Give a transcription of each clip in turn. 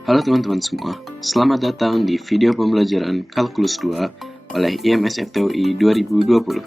Halo teman-teman semua, selamat datang di video pembelajaran Kalkulus 2 oleh IMS FTUI 2020.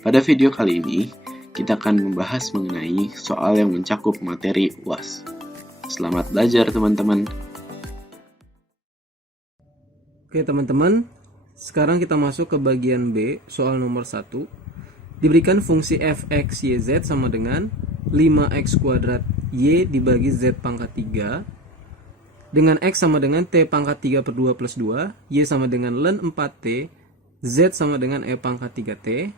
Pada video kali ini, kita akan membahas mengenai soal yang mencakup materi UAS. Selamat belajar teman-teman. Oke teman-teman, sekarang kita masuk ke bagian B, soal nomor 1. Diberikan fungsi fx, yz sama dengan 5x kuadrat y dibagi z pangkat 3 dengan x sama dengan t pangkat 3 per 2 plus 2, y sama dengan ln 4t, z sama dengan e pangkat 3t.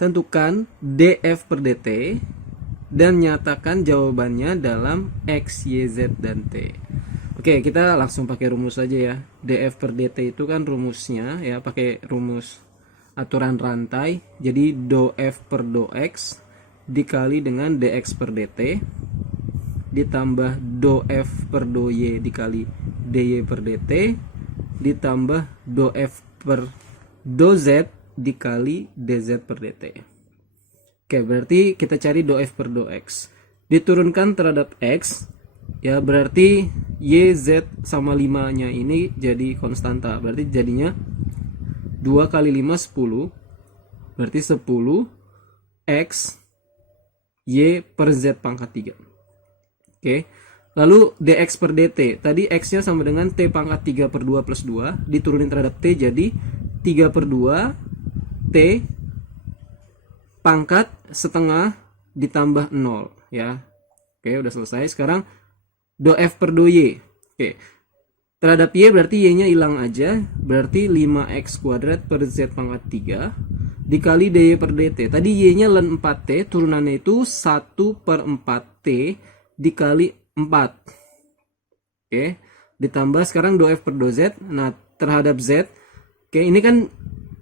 Tentukan df per dt dan nyatakan jawabannya dalam x, y, z, dan t. Oke, kita langsung pakai rumus saja ya. df per dt itu kan rumusnya ya, pakai rumus aturan rantai. Jadi do f per do x dikali dengan dx per dt ditambah do f per do y dikali dy per dt ditambah do f per do z dikali dz per dt. Oke, berarti kita cari do f per do x. Diturunkan terhadap x, ya berarti y, z sama 5 nya ini jadi konstanta. Berarti jadinya 2 kali 5 10. Berarti 10 x y per z pangkat 3. Oke, lalu dx per dt, tadi x nya sama dengan t pangkat 3 per 2 plus 2, diturunin terhadap t jadi 3 per 2 t pangkat setengah ditambah 0 ya. Oke, udah selesai. Sekarang do f per do y. Oke, terhadap y berarti y nya hilang aja, berarti 5x kuadrat per z pangkat 3 dikali dy per dt. Tadi y nya ln 4t, turunannya itu 1 per 4t dikali 4. Oke, ditambah sekarang do f per do z. Nah, terhadap z, oke, ini kan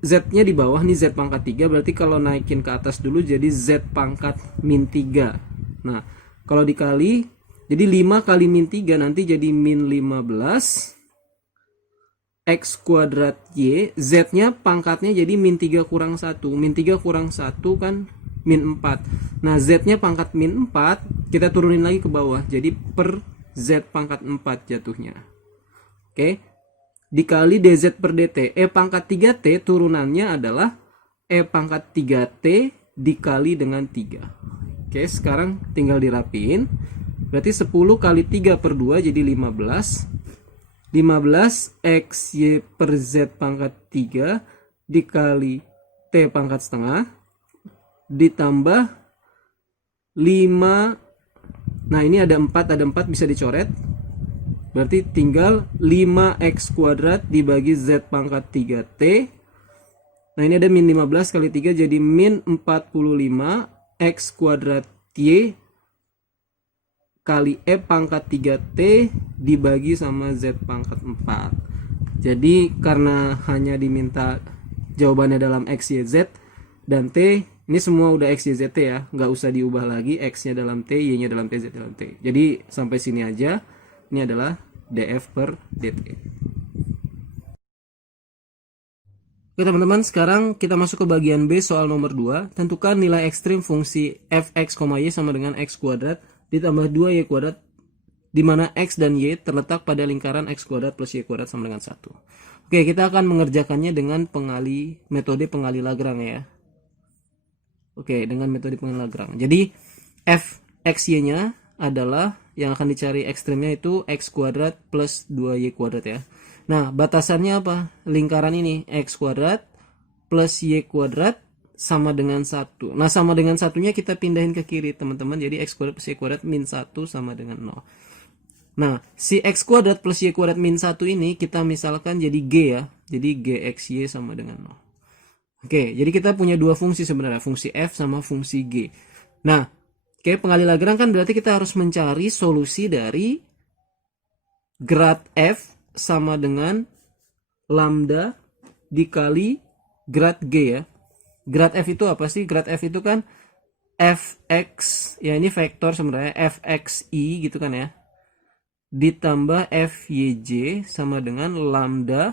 z nya di bawah nih, z pangkat 3, berarti kalau naikin ke atas dulu jadi z pangkat min 3. Nah, kalau dikali, jadi 5 kali min 3 nanti jadi min 15 x kuadrat y, z nya pangkatnya jadi min 3 kurang 1. Min 3 kurang 1 kan min 4. Nah, z nya pangkat min 4, kita turunin lagi ke bawah, jadi per z pangkat 4 jatuhnya. Oke, dikali dz per dt. E pangkat 3t turunannya adalah e pangkat 3t dikali dengan 3. Oke, sekarang tinggal dirapiin. Berarti 10 kali 3 per 2 jadi 15. 15 x y per z pangkat 3 dikali t pangkat setengah ditambah 5. Nah, ini ada 4 bisa dicoret. Berarti tinggal 5x kuadrat dibagi z pangkat 3t. Nah, ini ada min 15 kali 3 jadi min 45 x kuadrat y kali e pangkat 3t dibagi sama z pangkat 4. Jadi karena hanya diminta jawabannya dalam x, y, z, dan t, ini semua udah x, y, z, t ya, nggak usah diubah lagi, x nya dalam t, y nya dalam t, z dalam t. Jadi sampai sini aja. Ini adalah df per dt. Oke teman-teman, sekarang kita masuk ke bagian B, soal nomor 2. Tentukan nilai ekstrim fungsi fx, y sama dengan x kuadrat ditambah 2y kuadrat, di mana x dan y terletak pada lingkaran x kuadrat plus y kuadrat sama dengan 1. Oke, kita akan mengerjakannya dengan metode pengali Lagrange ya. Oke, dengan metode pengali Lagrange. Jadi fxy nya adalah yang akan dicari ekstrimnya itu x kuadrat plus 2y kuadrat ya. Nah, batasannya apa? Lingkaran ini x kuadrat plus y kuadrat sama dengan 1. Nah, sama dengan satunya kita pindahin ke kiri teman-teman. Jadi x kuadrat plus y kuadrat min 1 sama dengan 0. Nah, si x kuadrat plus y kuadrat min 1 ini kita misalkan jadi g ya. Jadi gxy sama dengan 0. Oke, jadi kita punya dua fungsi sebenarnya, fungsi f sama fungsi g. Nah, oke, pengali Lagrange kan berarti kita harus mencari solusi dari grad f sama dengan lambda dikali grad g ya. Grad f itu apa sih? Grad f itu kan fx, ya ini vektor sebenarnya, fxi gitu kan ya, ditambah fyj sama dengan lambda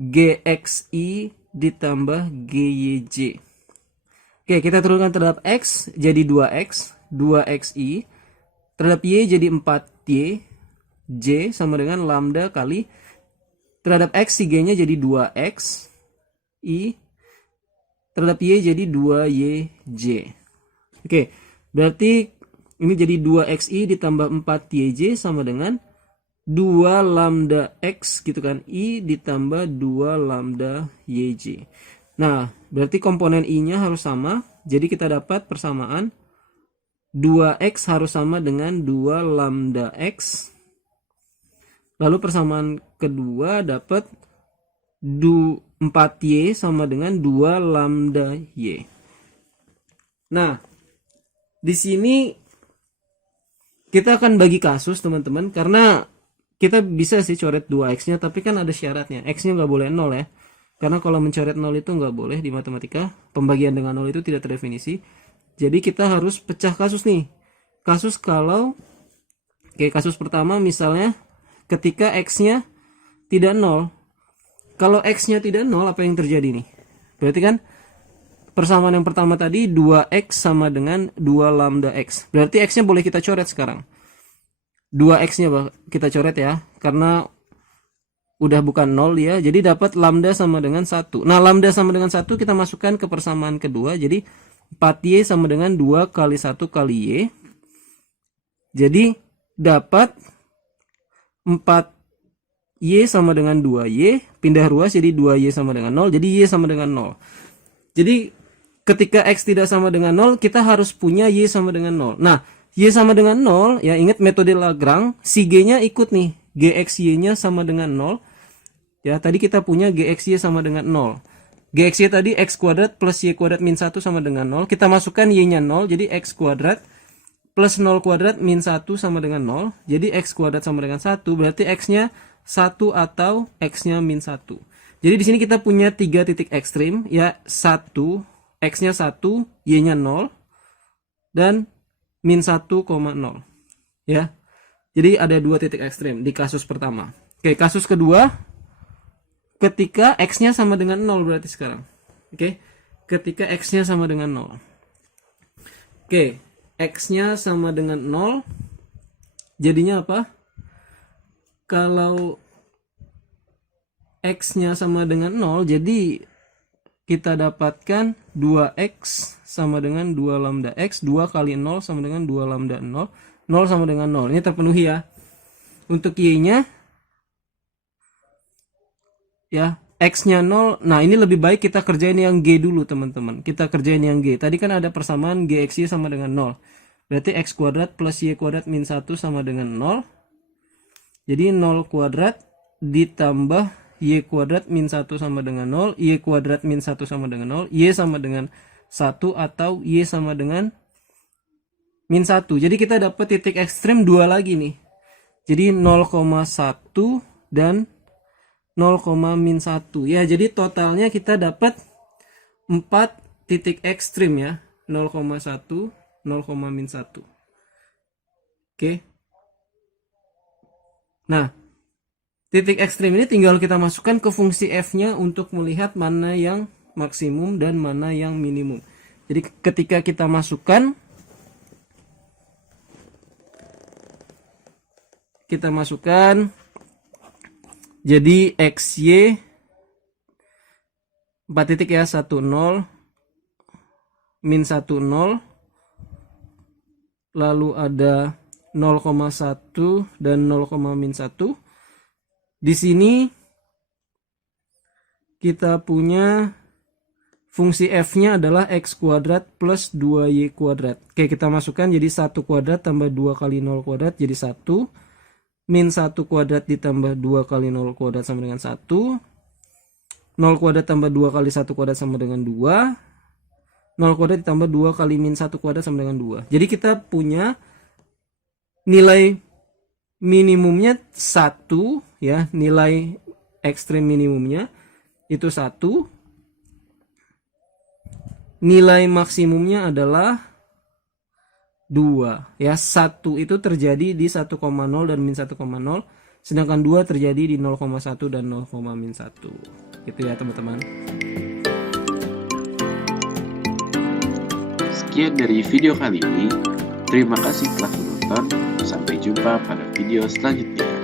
gxi ditambah gyj. Oke, kita turunkan terhadap x jadi 2x, 2xi. Terhadap y jadi 4y, J sama dengan lambda kali terhadap X, si G-nya jadi 2X, I, terhadap Y jadi 2YJ. Oke, berarti ini jadi 2XI ditambah 4YJ sama dengan 2 lambda X gitu kan, I ditambah 2 lambda YJ. Nah, berarti komponen I-nya harus sama, jadi kita dapat persamaan 2X harus sama dengan 2 lambda X. Lalu persamaan kedua dapat 4Y sama dengan 2 lambda Y. Nah, di sini kita akan bagi kasus teman-teman, karena kita bisa sih coret 2X-nya, tapi kan ada syaratnya. X-nya nggak boleh 0 ya. Karena kalau mencoret 0 itu nggak boleh di matematika. Pembagian dengan 0 itu tidak terdefinisi. Jadi kita harus pecah kasus nih. Kasus kalau, oke, kasus pertama misalnya ketika X-nya tidak 0. Kalau X-nya tidak 0, apa yang terjadi nih? Berarti kan persamaan yang pertama tadi 2X sama dengan 2 lambda X. Berarti X-nya boleh kita coret sekarang. 2X-nya kita coret ya, karena udah bukan 0 ya. Jadi dapat lambda sama dengan 1. Nah, lambda sama dengan 1 kita masukkan ke persamaan kedua. Jadi 4Y sama dengan 2 kali 1 kali Y. Jadi dapat 4Y sama dengan 2Y. Pindah ruas jadi 2Y sama dengan 0. Jadi Y sama dengan 0. Jadi ketika X tidak sama dengan 0, kita harus punya Y sama dengan 0. Nah, Y sama dengan 0, ya ingat metode Lagrange, si G-nya ikut nih. GXY-nya sama dengan 0. Ya, tadi kita punya GXY sama dengan 0. GXY tadi X kuadrat plus Y kuadrat min 1 sama dengan 0. Kita masukkan Y-nya 0, jadi X kuadrat plus 0 kuadrat min 1 sama dengan 0. Jadi X kuadrat sama dengan 1, berarti X-nya 1 atau X-nya min 1. Jadi di sini kita punya 3 titik ekstrim, ya 1, X-nya 1, Y-nya 0, dan min 1,0 ya. Jadi ada 2 titik ekstrim di kasus pertama. Oke, kasus kedua ketika X-nya sama dengan 0 berarti sekarang. Oke, ketika X-nya sama dengan 0. Oke, X-nya sama dengan 0, jadinya apa? Kalau X-nya sama dengan 0, jadi kita dapatkan 2X sama dengan 2 lambda X, 2 kali 0 sama dengan 2 lambda 0, 0 sama dengan 0. Ini terpenuhi ya. Untuk Y-nya, ya, X-nya 0. Nah, ini lebih baik kita kerjain yang G dulu teman-teman. Kita kerjain yang G. Tadi kan ada persamaan GXY sama dengan 0. Berarti X kuadrat plus Y kuadrat min 1 sama dengan 0. Jadi 0 kuadrat ditambah Y kuadrat min 1 sama dengan 0, Y kuadrat min 1 sama dengan 0, Y sama dengan 1 atau Y sama dengan min 1. Jadi kita dapat titik ekstrim 2 lagi nih. Jadi 0,1 dan 0, min 1. Ya, jadi totalnya kita dapat 4 titik ekstrim ya. 0,1, 0, min 1. Oke. Nah, titik ekstrim ini tinggal kita masukkan ke fungsi f-nya untuk melihat mana yang maksimum dan mana yang minimum. Jadi ketika kita masukkan, jadi xy 4 titik ya, 1 0, min 1 0, lalu ada 0,1 dan 0, min 1. Di sini kita punya fungsi f-nya adalah x kuadrat plus 2y kuadrat. Oke, kita masukkan jadi 1 kuadrat tambah 2 kali 0 kuadrat jadi 1. Min 1 kuadrat ditambah 2 kali 0 kuadrat sama dengan 1. 0 kuadrat tambah 2 kali 1 kuadrat sama dengan 2. 0 kuadrat ditambah 2 kali min 1 kuadrat sama dengan 2. Jadi kita punya nilai minimumnya 1 ya, nilai ekstrim minimumnya itu 1. Nilai maksimumnya adalah 2 ya. 1 itu terjadi di 1,0 dan min 1,0, sedangkan 2 terjadi di 0,1 dan 0, min 1. Gitu ya teman-teman. Sekian dari video kali ini. Terima kasih telah menonton. Sampai jumpa pada video selanjutnya.